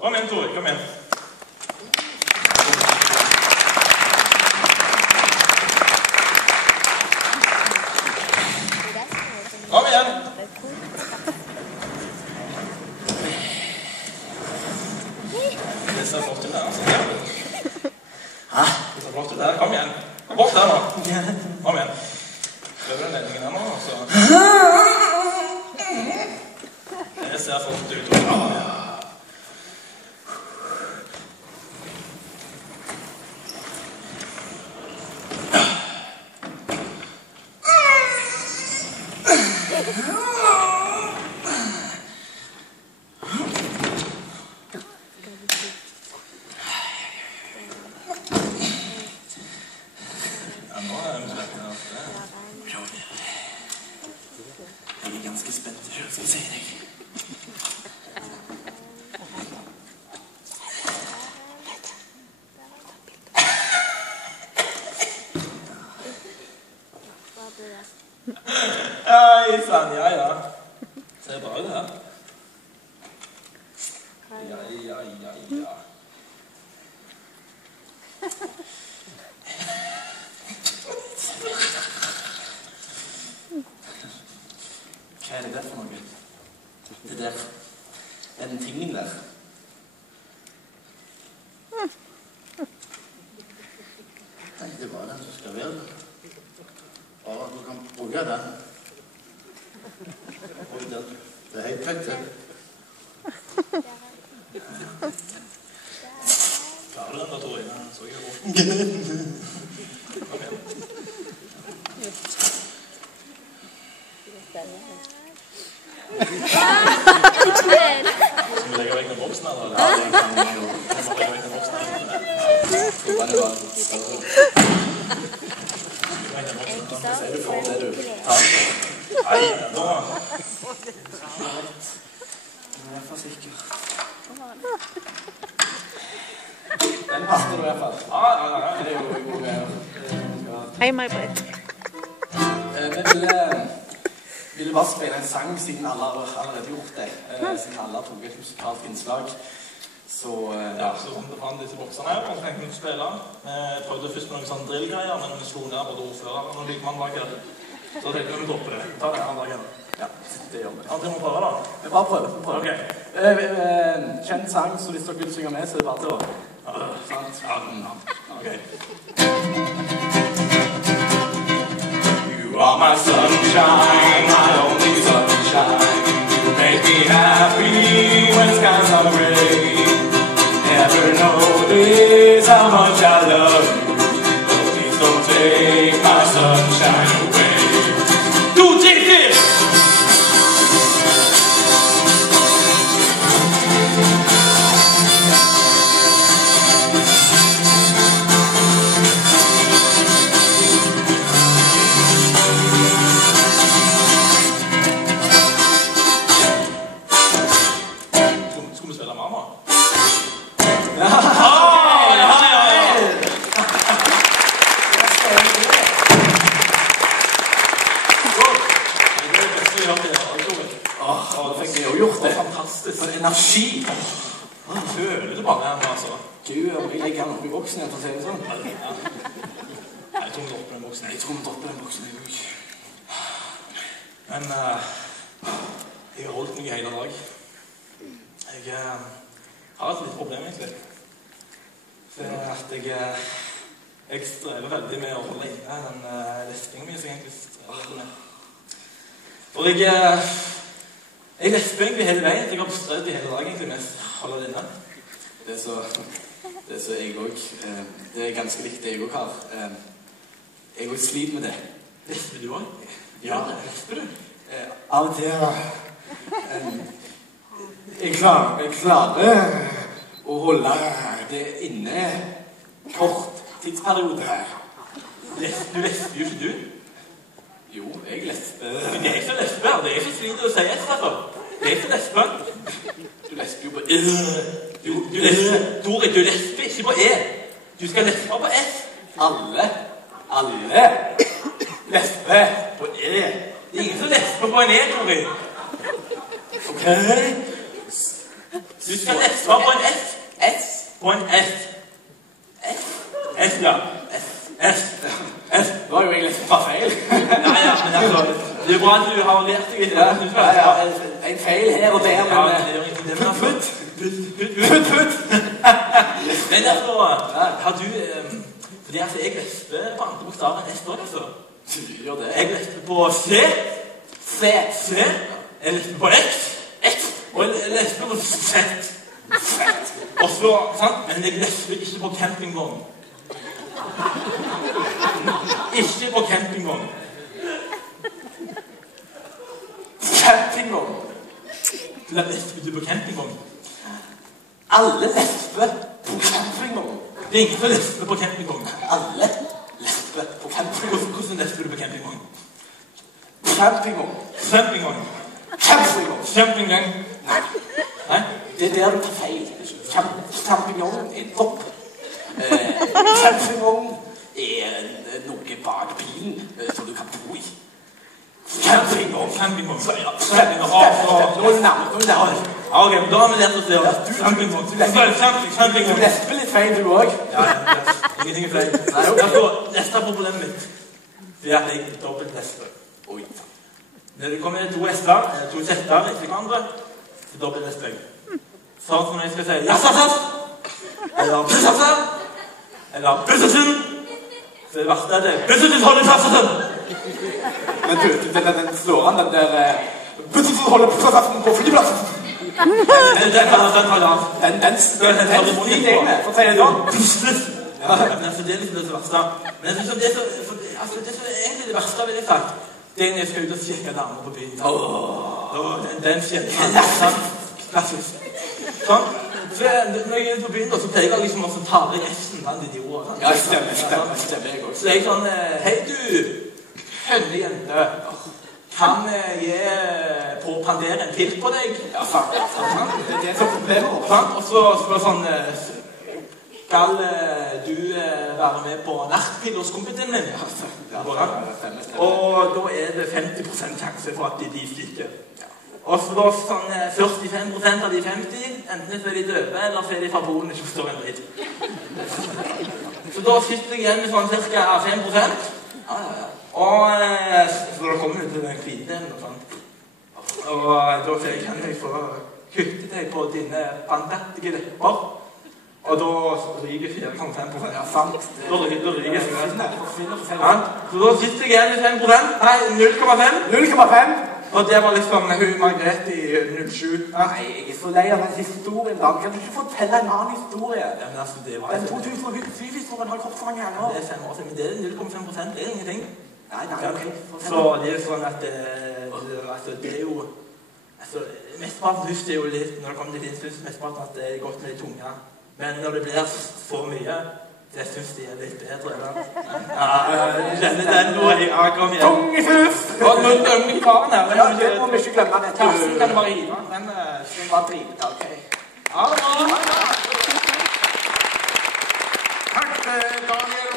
Kom igjen, Tore. Kom igjen. Kom igjen. Det ser flott ut der, altså. Hæ? Det ser flott ut der. Kom igjen. Bort der nå. Kom igjen. Prøver den ledningen her nå, så... Det ser flott ut. Jeg er ganske spent selv, skal jeg si deg. Hei, sann, ja. Ser bra ut det her. Ja. Hva er det der for noe? Det der, den tingen der. Nei, det var den som skal være der. Bare at du kan bruke den. Oi, det er helt fett, det. Klarer du den da, Tore? Så jeg bort. Kom igjen. Skal vi legge vekk den boksen her, eller? Ja, det kan vi jo. Jeg må legge vekk den boksen her. Den er bare større. Hva sier du for det du tar? Nei, nå. Jeg er for sikker. Den passer du i hvert fall. Ja. Det er jo god greier. Hei, May-Britt. Vi ville bare spille en sang siden alle har allerede gjort det. Siden alle har tog et musikalt innslag. Så kom det frem disse boksene her, og så tenkte vi å spille. Jeg prøvde først med noen sånne drillgreier, men vi slo ned både ordfører og noen likmann bak her. Så tenkte vi dropper det. Ta det andre dagen. Ja, det gjør vi. Ja, det må prøve da. Vi bare prøver. Ok. Kjent sang, så hvis dere vil synge med, så er det bare til å... Sant? Ja. Ok. You are my sunshine, my only sunshine. You make me happy when skies are gray. Never notice how much I love you, but please don't take my sunshine away. Do take this! Skal vi spille mamma? Ja! Da fikk jeg jo gjort det. Fantastisk. For energi. Føler du bare den, altså? Gud, jeg legger den opp i boksen igjen, for å si det sånn. Jeg tror vi dropper den boksen. Men jeg har holdt meg hele dag. Jeg har et litt problem, egentlig. Det er at jeg strever veldig med å holde inne den lespingen min, som jeg egentlig strever med. Og jeg lesper egentlig hele veien. Jeg har strødd i hele dag egentlig mest holde det inne. Det er så jeg også. Det er ganske likt det jeg også har. Jeg også sliter med det. Lesper du også? Ja, lesper du? Av og til, ja. Jeg klarer å holde det inne kort tidsperiode. Du lesper jo ikke du? Jo, jeg lesper. Men det er ikke lesper. Det er ikke sliter å si et, altså. Det er ikke lesper. Du lesper jo på Tore, du lesper ikke på E. Du skal lespe på S. Alle lesper på E. Det er ingen som lesper på en E, Tore. Ok. Du skal lespe på en S. S? På en S. S? S, ja. S. S. Nå har jo egentlig bare feil. Nei, ja, men altså, det er bra at du har lært deg litt. Ja, en feil her og der, Ja, men... det gjør ikke det, men altså... Putt! Men altså, har du... Fordi altså, jeg lesper på andre bokstaver enn S da, altså. Du gjør det. Jeg lesper på C. C. Jeg lesper på X. Og jeg lesper på Z. Og så, sant? Men jeg lesper ikke på campingvogn. Ikke på campingvogn. Campingvogn. Lesper du på campingvogn? Alle lesper på campingvogn. Det er ingen som lesper på campingvogn. Alle lesper på campingvogn. Hvordan lesper du på campingvogn? Campingvogn. Campingvogn. Campingvogn. Campingvogn. Nei? Det er der du tar feil. Campingvogn er en topp. Campingvogn er noe bak bilen som du kan bo i. Campingvogn. Campingvogn. Så ja, Campingvogn. nå er det nærmere. Ok, men da har vi lært oss det. Campingvogn. Campingvogn. Du lesper litt feil du også. Ja, ingenting er feil. Neste problemet mitt, det er at jeg dobbelt lesper. Oi. Når det kommer to S-er, to Z-er etter hverandre, så dobbelt lesper jeg. Sånn som når jeg skal si jassasas, eller bussasas, eller bussesen, så det verste er det bussesen holder tassasen. Men du, den slår an den der bussen som holder på flyplassen. Den tar jeg av. Den stiger med, for å si det sånn. Ja, men altså, det er liksom det verste. Men jeg synes det er så egentlig det verste, vil jeg sagt. Det er når jeg skal ut og sjekke damer på byen. Den sjekker. Klassisk. Sånn. Så når jeg er ute på byen, så pleier jeg liksom også ta i resten av de ordene. Ja, stemmer jeg også. Så jeg sånn, hei du, hønne jente, kan jeg propandere en pil på deg? Ja, sant. Det er så problemer. Og så spør sånn, skal du være med på nachspiel hos kompisen min? Og da er det 50% sjanse for at de stikker. Og så da sånn 45% av de 50, enten så er de døve, eller så er de fra Polen, ikke forstår en dritt. Så da sitter jeg igjen med sånn cirka 5%. Og så da kommer jeg til den kviden og sånn. Og da sier jeg, kan jeg få kutte deg på dine bandettige lepper? Og da ryker 4,5%. Ja, sant. Da ryker jeg. Så da sitter jeg igjen med 5%. Nei, 0,5. 0,5. Og det var liksom hun Margrethe i 07. Nei, jeg er så lei av den historien, da. Kan du ikke fortelle en annen historie? Ja, men altså, det var... Den 2007-historien har kommet så mange ganger. Det er 5 år siden, men det er 0,5%. Det er ingenting. Nei, ok. Så det er sånn at det er jo... Altså, mestparten lyst er jo litt, når det kommer til din synes, mestparten at det er godt med de tunga. Men når det blir for mye, det synes de er litt bedre, eller? Ja, du kjenner den nå, ja, kom igjen. Tungefuff! Og nå dømmer de karen her. Ja, det må vi ikke glemme det. Kassen kan du bare hive, men... Den var drivet, ok. Ja, det var bra. Takk, Daniel.